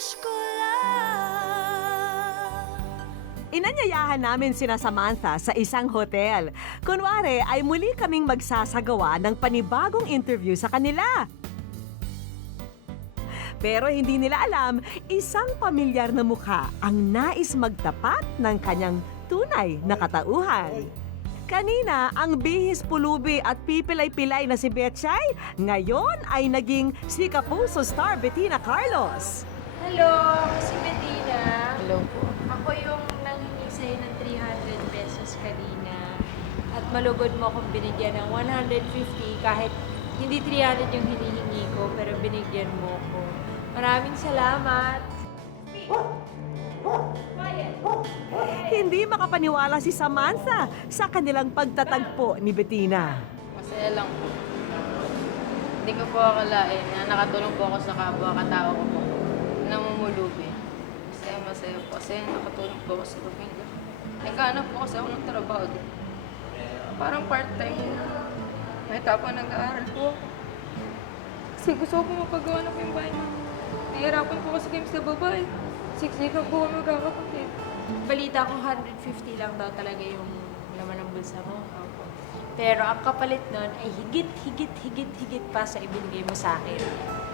Wish ko lang Inanyayahan namin sina Samantha sa isang hotel. Kunwari ay muli kaming magsasagawa ng panibagong interview sa kanila. Pero hindi nila alam, isang pamilyar na mukha ang nais magtapat ng kanyang tunay na katauhan. Kanina, ang bihis pulubi at pipilay-pilay na si Betchay, ngayon ay naging si Kapuso star Bettina Carlos. Hello, ako si Medina. Hello po. Ako yung nanghingi sa'yo ng 300 pesos kanina. At malugod mo akong binigyan ng 150 kahit hindi 300 yung hinihingi ko, pero binigyan mo ko. Maraming salamat. Hindi makapaniwala si Samantha sa kanilang pagtatagpo ni Bettina. Masaya lang po. Hindi ko po akalain na nakatulong po ako sa kapwa katao ko po. Masaya po. Kasi nakatulong po ako sa pamilya. Nagkahanap po kasi ako ng trabaho din. Parang part-time. Kahit tapos nag-aaral po. ako. Kasi gusto ko mapagawa na po yung bahay namin. Nahihirapan po kasi kami sa babae. Siksikan po kami magkakapatid. Balita ko 150 lang daw talaga yung laman ng bulsa mo. Pero ang kapalit nun ay higit, higit, higit, higit pa sa ibinigay mo sa akin.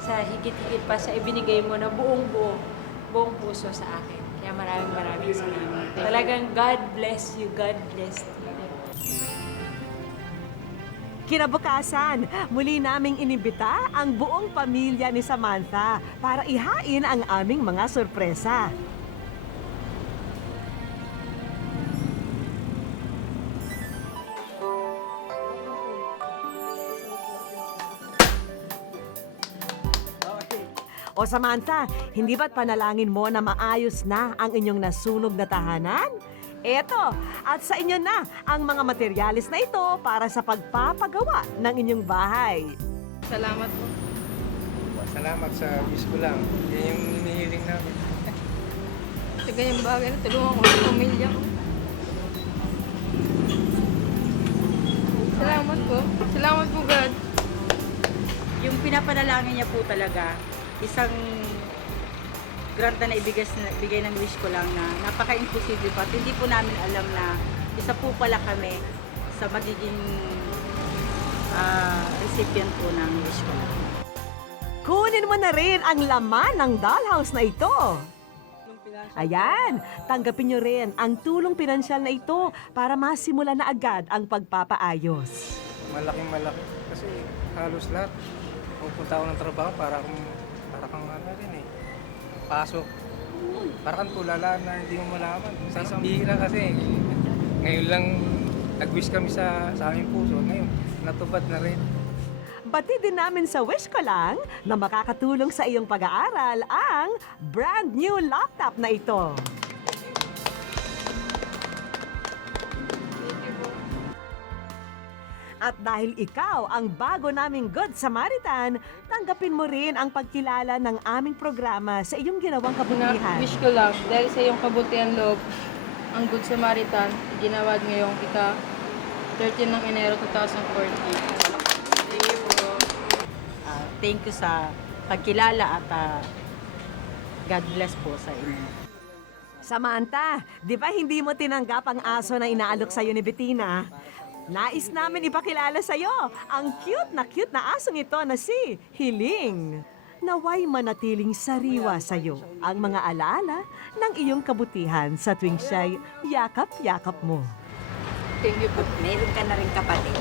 Sa higit, higit pa sa ibinigay mo na buong buo, buong puso sa akin. Kaya maraming maraming salamat. Talagang God bless you, God bless you. Kinabukasan, muli naming inibita ang buong pamilya ni Samantha para ihain ang aming mga sorpresa. O Samantha, hindi ba't panalangin mo na maayos na ang inyong nasunog na tahanan? Eto, at sa inyo na ang mga materyales na ito para sa pagpapagawa ng inyong bahay. Salamat po. Salamat sa wish ko lang. Yan yung hinihiling namin. Sa ganyang bagay na tulungan ko ang pamilya ko. Salamat po. Salamat po, God. yung pinapanalangin niya po talaga, isang granta na ibigay, bigay ng wish ko lang na napaka-imposible pa. Hindi po namin alam na isa po pala kami sa magiging ah, recipient po ng wish ko lang. Kunin mo na rin ang laman ng dollhouse na ito. Ayan, tanggapin nyo rin ang tulong pinansyal na ito para masimula na agad ang pagpapaayos. Malaking malaki. Kasi halos lahat. Pupunta ako ng trabaho para kung para kang ano rin eh. Pasok. Para kang tulala na hindi mo malaman. Sa bihira kasi. Ngayon lang nag-wish kami sa, sa aming puso. Ngayon, natupad na rin. Bati din namin sa wish ko lang na makakatulong sa iyong pag-aaral ang brand new laptop na ito. At dahil ikaw ang bago naming Good Samaritan, tanggapin mo rin ang pagkilala ng aming programa sa iyong ginawang kabutihan. wish ko lang, dahil sa iyong kabutihan loob, ang Good Samaritan, ginawad ngayong ika 13 ng Enero 2014. Thank you po. Ah, thank you sa pagkilala at ah, God bless po sa inyo. Samantha, di ba hindi mo tinanggap ang aso na inaalok sa'yo ni Bettina? Nais namin ipakilala sa'yo ang cute na cute na asong ito na si Hiling. Naway manatiling sariwa sa'yo ang mga alaala ng iyong kabutihan sa tuwing siya'y yakap-yakap mo. Thank you po. Meron ka na rin kapatid.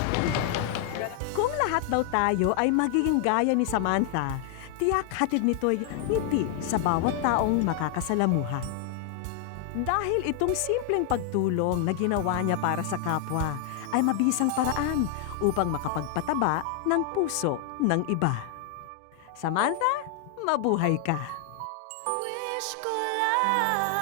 Kung lahat daw tayo ay magiging gaya ni Samantha, tiyak hatid nito'y ngiti sa bawat taong makakasalamuha. Dahil itong simpleng pagtulong na ginawa niya para sa kapwa ay mabisang paraan upang makapagpataba ng puso ng iba. Samantha, mabuhay ka! Wish ko lang